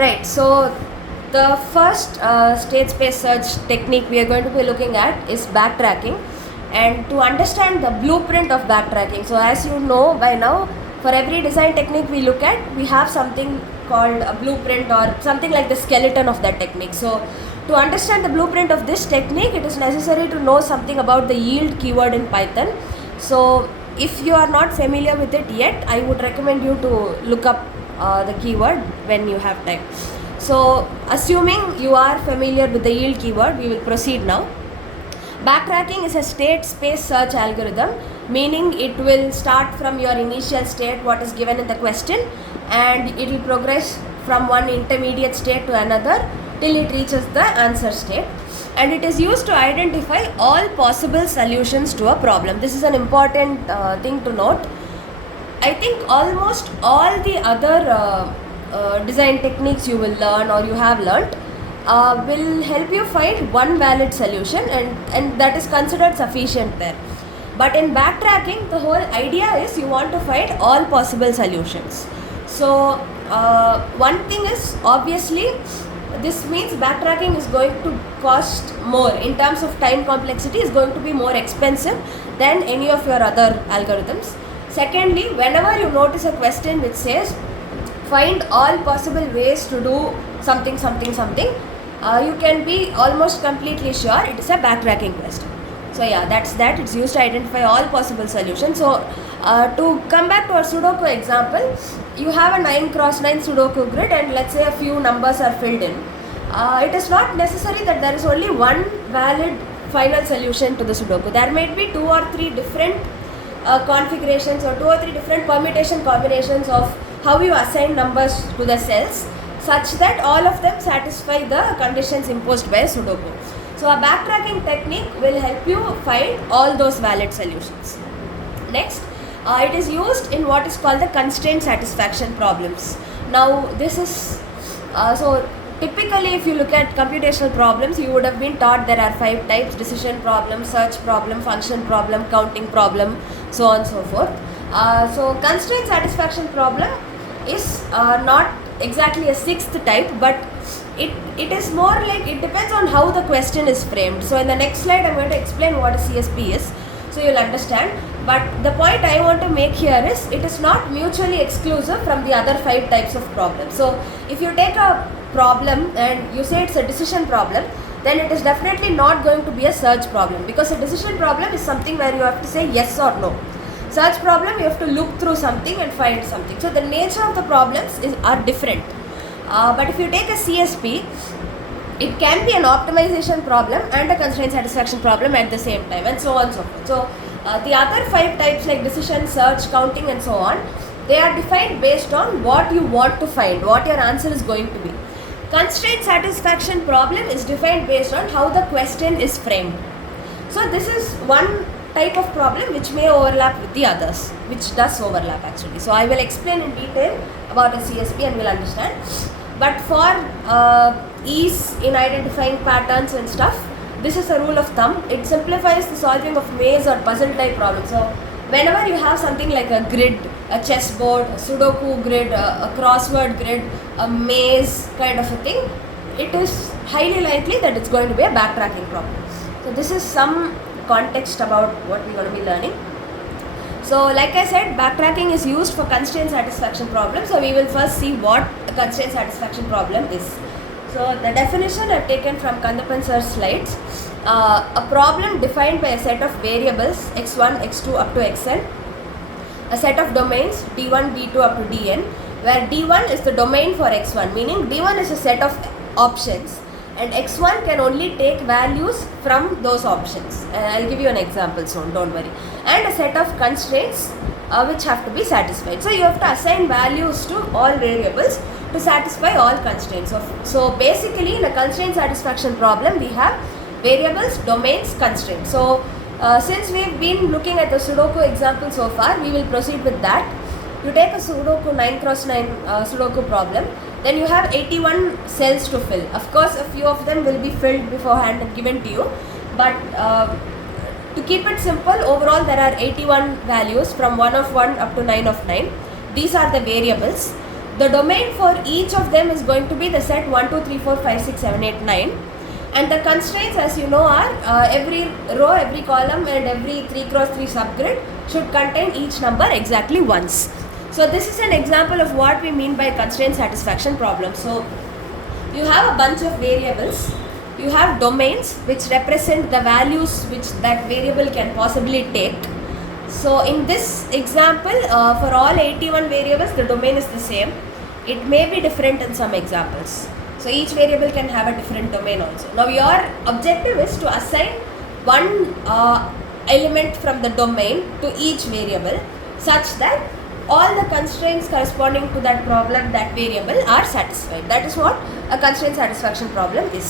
Right, so the first state space search technique we are going to be looking at is backtracking. And to understand the blueprint of backtracking, so as you know by now, for every design technique we look at, we have something called a blueprint or something like the skeleton of that technique. So to understand the blueprint of this technique, it is necessary to know something about the yield keyword in Python. So if you are not familiar with it yet, I would recommend you to look up the keyword when you have time. So assuming you are familiar with the yield keyword, we will proceed now. Backtracking is a state space search algorithm, meaning it will start from your initial state, what is given in the question, and it will progress from one intermediate state to another till it reaches the answer state. And it is used to identify all possible solutions to a problem. This is an important thing to note. I think almost all the other design techniques you will learn or you have learnt will help you find one valid solution, and that is considered sufficient there. But in backtracking, the whole idea is you want to find all possible solutions. So one thing is, obviously, this means backtracking is going to cost more in terms of time complexity, is going to be more expensive than any of your other algorithms. Secondly, whenever you notice a question which says find all possible ways to do something, you can be almost completely sure it is a backtracking question. So yeah, that's that. It's used to identify all possible solutions. So to come back to our Sudoku example, you have a 9x9 Sudoku grid and let's say a few numbers are filled in. It is not necessary that there is only one valid final solution to the Sudoku. There might be 2 or 3 different configurations or 2 or 3 different permutation combinations of how you assign numbers to the cells, such that all of them satisfy the conditions imposed by Sudoku. So a backtracking technique will help you find all those valid solutions. Next, it is used in what is called the constraint satisfaction problems. Now this is, so typically if you look at computational problems, you would have been taught there are 5 types: decision problem, search problem, function problem, counting problem, so on and so forth. So constraint satisfaction problem is not exactly a 6th type, but it is more like, it depends on how the question is framed. So in the next slide I'm going to explain what a CSP is, so you'll understand. But the point I want to make here is, it is not mutually exclusive from the other 5 types of problems. So if you take a problem and you say it's a decision problem, then it is definitely not going to be a search problem, because a decision problem is something where you have to say yes or no. Search problem, you have to look through something and find something. So the nature of the problems are different. But if you take a CSP, it can be an optimization problem and a constraint satisfaction problem at the same time, and so on and so forth. So the other 5 types like decision, search, counting and so on, they are defined based on what you want to find, what your answer is going to be. Constraint satisfaction problem is defined based on how the question is framed. So this is one type of problem which may overlap with the others, which does overlap actually. So I will explain in detail about a CSP and we'll understand. But for ease in identifying patterns and stuff, this is a rule of thumb. It simplifies the solving of maze or puzzle type problems. So whenever you have something like a grid, a chessboard, a Sudoku grid, a crossword grid, a maze kind of a thing, it is highly likely that it's going to be a backtracking problem. So this is some context about what we're going to be learning. So like I said, backtracking is used for constraint satisfaction problems. So we will first see what a constraint satisfaction problem is. So the definition I've taken from Kandappan sir's slides. A problem defined by a set of variables x1, x2 up to xn, a set of domains d1, d2 up to dn, where d1 is the domain for x1, meaning d1 is a set of options and x1 can only take values from those options. I'll give you an example soon, don't worry. And a set of constraints which have to be satisfied. So you have to assign values to all variables to satisfy all constraints. So basically in a constraint satisfaction problem, we have variables, domains, constraints. So since we've been looking at the Sudoku example so far, we will proceed with that. You take a Sudoku 9x9 Sudoku problem, then you have 81 cells to fill. Of course, a few of them will be filled beforehand and given to you, but to keep it simple, overall there are 81 values from 1 of 1 up to 9 of 9. These are the variables. The domain for each of them is going to be the set 1, 2, 3, 4, 5, 6, 7, 8, 9. And the constraints, as you know, are every row, every column and every 3 cross 3 subgrid should contain each number exactly once. So this is an example of what we mean by constraint satisfaction problem. So you have a bunch of variables. You have domains which represent the values which that variable can possibly take. So in this example, for all 81 variables, the domain is the same. It may be different in some examples. So each variable can have a different domain also. Now your objective is to assign one element from the domain to each variable such that all the constraints corresponding to that problem, that variable, are satisfied. That is what a constraint satisfaction problem is.